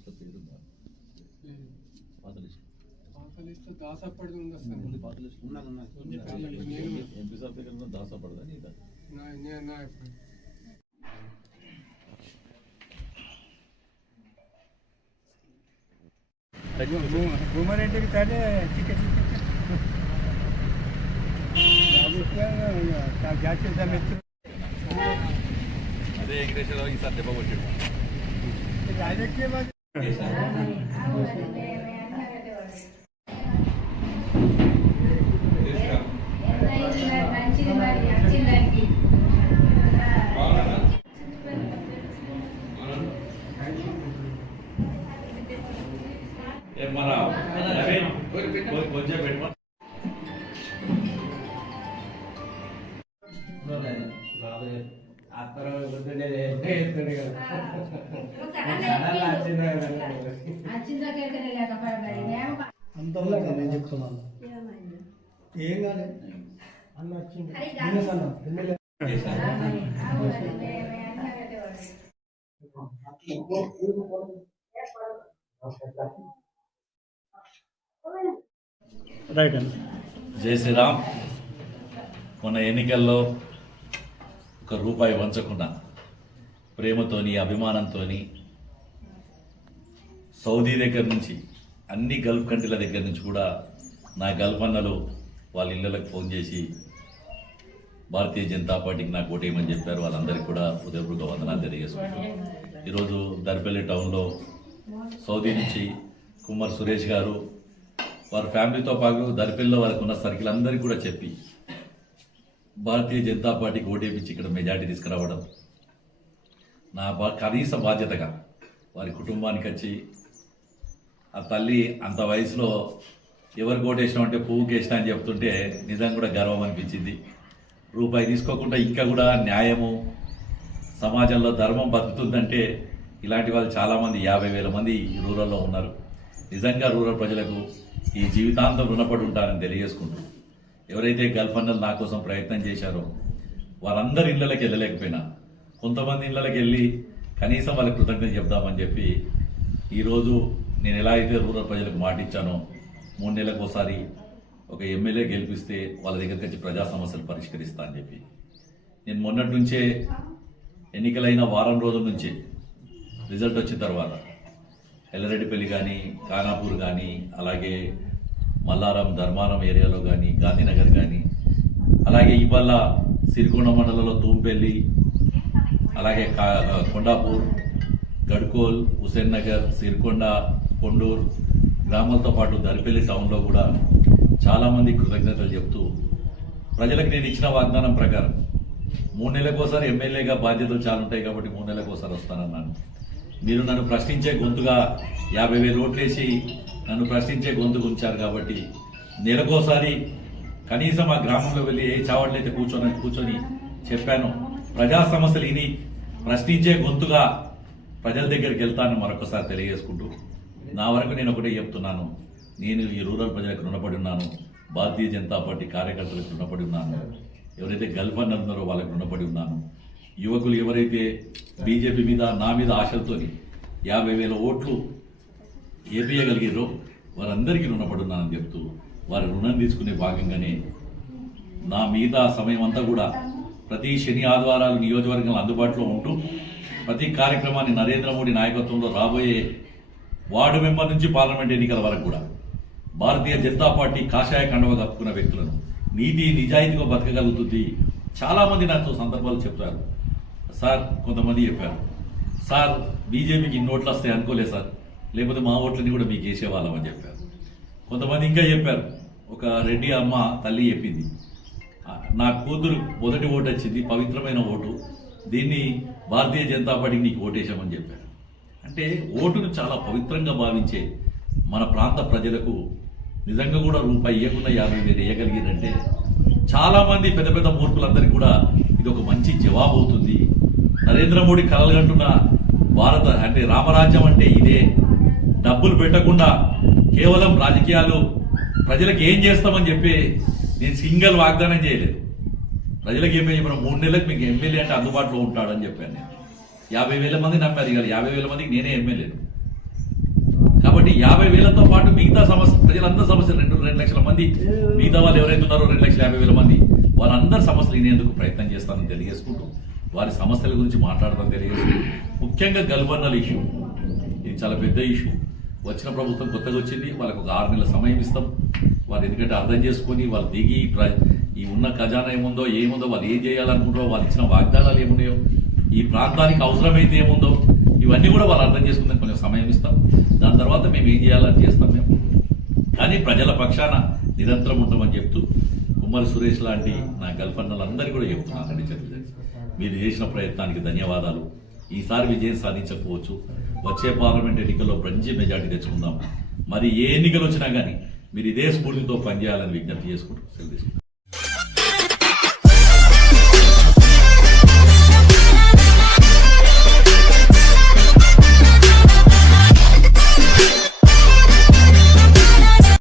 లిస్టులో పేరుందా పాత లిస్ట్. పాత లిస్టు దాసప్పటిది ఉంది సార్ ఉంది పాత లిస్ట్. నేను ఎంపీ సార్ దగ్గర ఉన్న దాసపడదా నీదా? నా నేను నా భూమారెడ్డికి సరే టికెట్ జాతీయ సమితి అదే వెంకటేశ్వరరావు ఈసారి దెబ్బ కొట్టాడు. రాజకీయ మంచిది మరి అంత నేను చెప్తున్నాను? ఏం కాలేదు అన్న వచ్చింది రైట్ అండి జై శ్రీరామ్. మొన్న ఎన్నికల్లో ఒక రూపాయి వంచకుండా ప్రేమతోని అభిమానంతోని సౌదీ దగ్గర నుంచి అన్ని గల్ఫ్ కంట్రీల దగ్గర నుంచి కూడా నా గల్ఫ్ అన్నలు వాళ్ళ ఇళ్ళకి ఫోన్ చేసి భారతీయ జనతా పార్టీకి నాకు ఓటేయమని చెప్పారు. వాళ్ళందరికీ కూడా హృదయపూర్వక వందనాలు తెలియజేసుకుంటాను ఈరోజు దర్పల్లి టౌన్లో సౌదీ నుంచి కుమార్ సురేష్ గారు వారి ఫ్యామిలీతో పాటు దర్పల్లిలో వారికి ఉన్న సర్కిల్ అందరికీ కూడా చెప్పి భారతీయ జనతా పార్టీకి ఓటేపించి ఇక్కడ మెజార్టీ తీసుకురావడం. నా బా- కనీస బాధ్యతగా వారి కుటుంబానికి వచ్చి ఆ తల్లి అంత వయసులో ఎవరికి ఓటేసినాం అంటే పువ్వుకి వేసినా అని చెప్తుంటే నిజంగా కూడా గర్వం అనిపించింది. రూపాయి తీసుకోకుండా ఇంకా కూడా న్యాయము సమాజంలో ధర్మం బతుకుతుందంటే ఇలాంటి వాళ్ళు చాలామంది యాభై వేల మంది రూరల్లో ఉన్నారు. నిజంగా రూరల్ ప్రజలకు ఈ జీవితాంతం రుణపడి ఉంటారని తెలియజేసుకుంటూ ఎవరైతే గల్ఫ్ అన్నలు నా కోసం ప్రయత్నం చేశారో వారందరి ఇళ్ళకి వెళ్ళలేకపోయినా కొంతమంది ఇళ్ళకి వెళ్ళి కనీసం వాళ్ళకి కృతజ్ఞత చెప్దామని చెప్పి ఈరోజు నేను ఎలా అయితే రూరల్ ప్రజలకు మాటిచ్చానో మూడు నెలలకు ఒకసారి ఒక ఎమ్మెల్యే గెలిపిస్తే వాళ్ళ దగ్గరికి వచ్చి ప్రజా సమస్యలు పరిష్కరిస్తా అని చెప్పి. నేను మొన్నటి నుంచే ఎన్నికలైన వారం రోజుల నుంచే రిజల్ట్ వచ్చిన తర్వాత ఎల్లరెడ్డిపల్లి కానీ ఖానాపూర్ కానీ అలాగే మల్లారం ధర్మారం ఏరియాలో కానీ గాంధీనగర్ కానీ అలాగే ఇవాళ సిరికొండ మండలంలో తూంపెల్లి అలాగే కా- కొండాపూర్ గడ్కోల్ హుసేన్ నగర్ సిరికొండ కొండూరు గ్రామాలతో పాటు దరిపల్లి టౌన్లో కూడా చాలామంది కృతజ్ఞతలు చెప్తూ ప్రజలకు నేను ఇచ్చిన వాగ్దానం ప్రకారం మూడు నెలలకోసారి ఎమ్మెల్యేగా బాధ్యతలు చాలా ఉంటాయి కాబట్టి మూడు నెలలకోసారి వస్తానన్నాను. మీరు నన్ను ప్రశ్నించే గొంతుగా యాభై వేలు ఓట్లేసి నన్ను ప్రశ్నించే గొంతుకు ఉంచారు కాబట్టి నెలకోసారి కనీసం ఆ గ్రామంలో వెళ్ళి ఏ చావట్లయితే కూర్చొని కూర్చొని చెప్పాను. ప్రజా సమస్యలు ఇని ప్రశ్నించే గొంతుగా ప్రజల దగ్గరికి వెళ్తాను మరొకసారి తెలియజేసుకుంటూ నా వరకు నేను ఒకటే చెప్తున్నాను. నేను ఈ రూరల్ ప్రజలకు రుణపడి ఉన్నాను. భారతీయ జనతా పార్టీ కార్యకర్తలకు రుణపడి ఉన్నాను. ఎవరైతే గల్ఫ్ ఉన్నారో వాళ్ళకి రుణపడి ఉన్నాను. యువకులు ఎవరైతే బీజేపీ మీద నా మీద ఆశలతోని యాభై వేల ఓట్లు ఏపీయగలిగారో వారందరికీ రుణపడున్నానని చెప్తూ వారి రుణం తీసుకునే భాగంగానే నా మిగతా సమయం అంతా కూడా ప్రతి శని ఆదివారాలు నియోజకవర్గంలో అందుబాటులో ఉంటూ ప్రతి కార్యక్రమాన్ని నరేంద్ర మోడీ నాయకత్వంలో రాబోయే వార్డు మెంబర్ నుంచి పార్లమెంట్ ఎన్నికల వరకు కూడా భారతీయ జనతా పార్టీ కాషాయ కండవ కప్పుకున్న వ్యక్తులను నీతి నిజాయితీగా బతకగలుగుతుంది. చాలామంది నాతో సందర్భాలు చెప్తారు. సార్ కొంతమంది చెప్పారు. సార్ బీజేపీకి నోట్లు వస్తాయి అనుకోలేదు సార్. లేకపోతే మా ఓట్లని కూడా మీకు వేసేవాళ్ళం అని చెప్పారు. కొంతమంది ఇంకా చెప్పారు ఒక రెడ్డి అమ్మ తల్లి చెప్పింది నా కూతురు మొదటి ఓటు వచ్చింది పవిత్రమైన ఓటు దీన్ని భారతీయ జనతా పార్టీకి నీకు ఓటేశామని చెప్పారు. అంటే ఓటును చాలా పవిత్రంగా భావించే మన ప్రాంత ప్రజలకు నిజంగా కూడా రూపాయి ఇవ్వకుండా యాభై వేలు వేయగలిగిందంటే చాలామంది పెద్ద పెద్ద మూర్ఖులందరికీ కూడా ఇది ఒక మంచి జవాబు అవుతుంది. నరేంద్ర మోడీ కలలుగంటున్న భారత అంటే రామరాజ్యం అంటే ఇదే. డబ్బులు పెట్టకుండా కేవలం రాజకీయాలు ప్రజలకు ఏం చేస్తామని చెప్పి నేను సింగిల్ వాగ్దానం చేయలేదు. ప్రజలకు ఏమేమి చెప్పిన మూడు నెలలకు మీకు ఎమ్మెల్యే అంటే అందుబాటులో ఉంటాడని చెప్పాను నేను. యాభై వేల మంది నమ్మారు ఇవాళ యాభై వేల మందికి నేనే ఎమ్మెల్యేను కాబట్టి యాభై వేలతో పాటు మిగతా సమస్య ప్రజలందరి సమస్యలు రెండు రెండు లక్షల మంది మిగతా వాళ్ళు ఎవరైతే ఉన్నారో రెండు లక్షల యాభై వేల మంది వాళ్ళందరి సమస్యలు వినేందుకు ప్రయత్నం చేస్తానని తెలియజేసుకుంటూ వారి సమస్యల గురించి మాట్లాడతాను తెలియజేసుకుంటూ ముఖ్యంగా గల్వన్నల ఇష్యూ ఇది చాలా పెద్ద ఇష్యూ వచ్చిన ప్రభుత్వం కొత్తగా వచ్చింది వాళ్ళకి ఒక ఆరు నెలల సమయం ఇస్తాం. వారు ఎందుకంటే అర్థం చేసుకొని వాళ్ళు దిగి ఈ ఈ ఉన్న ఖజానా ఏముందో ఏముందో వాళ్ళు ఏం చేయాలనుకుంటారో వాళ్ళు ఇచ్చిన వాగ్దానాలు ఏమున్నాయో ఈ ప్రాంతానికి అవసరమైతే ఏముందో ఇవన్నీ కూడా వాళ్ళు అర్థం చేసుకుందని కొంచెం సమయం ఇస్తాం. దాని తర్వాత మేము ఏం చేయాలని చేస్తాం మేము. కానీ ప్రజల పక్షాన నిరంతరం ఉంటామని చెప్తూ కుమ్మరి సురేష్ లాంటి నా గల్ఫన్నలందరికీ కూడా చెప్తున్నానండి చెప్తే మీరు చేసిన ప్రయత్నానికి ధన్యవాదాలు. ఈసారి విజయం సాధించకపోవచ్చు. వచ్చే పార్లమెంట్ ఎన్నికల్లో మంచి మెజార్టీ తెచ్చుకుందాం. మరి ఏ ఎన్నికలు వచ్చినా కానీ మీరు ఇదే స్ఫూర్తితో పనిచేయాలని విజ్ఞప్తి చేసుకుంటూ సెలవు తీసుకుంటాం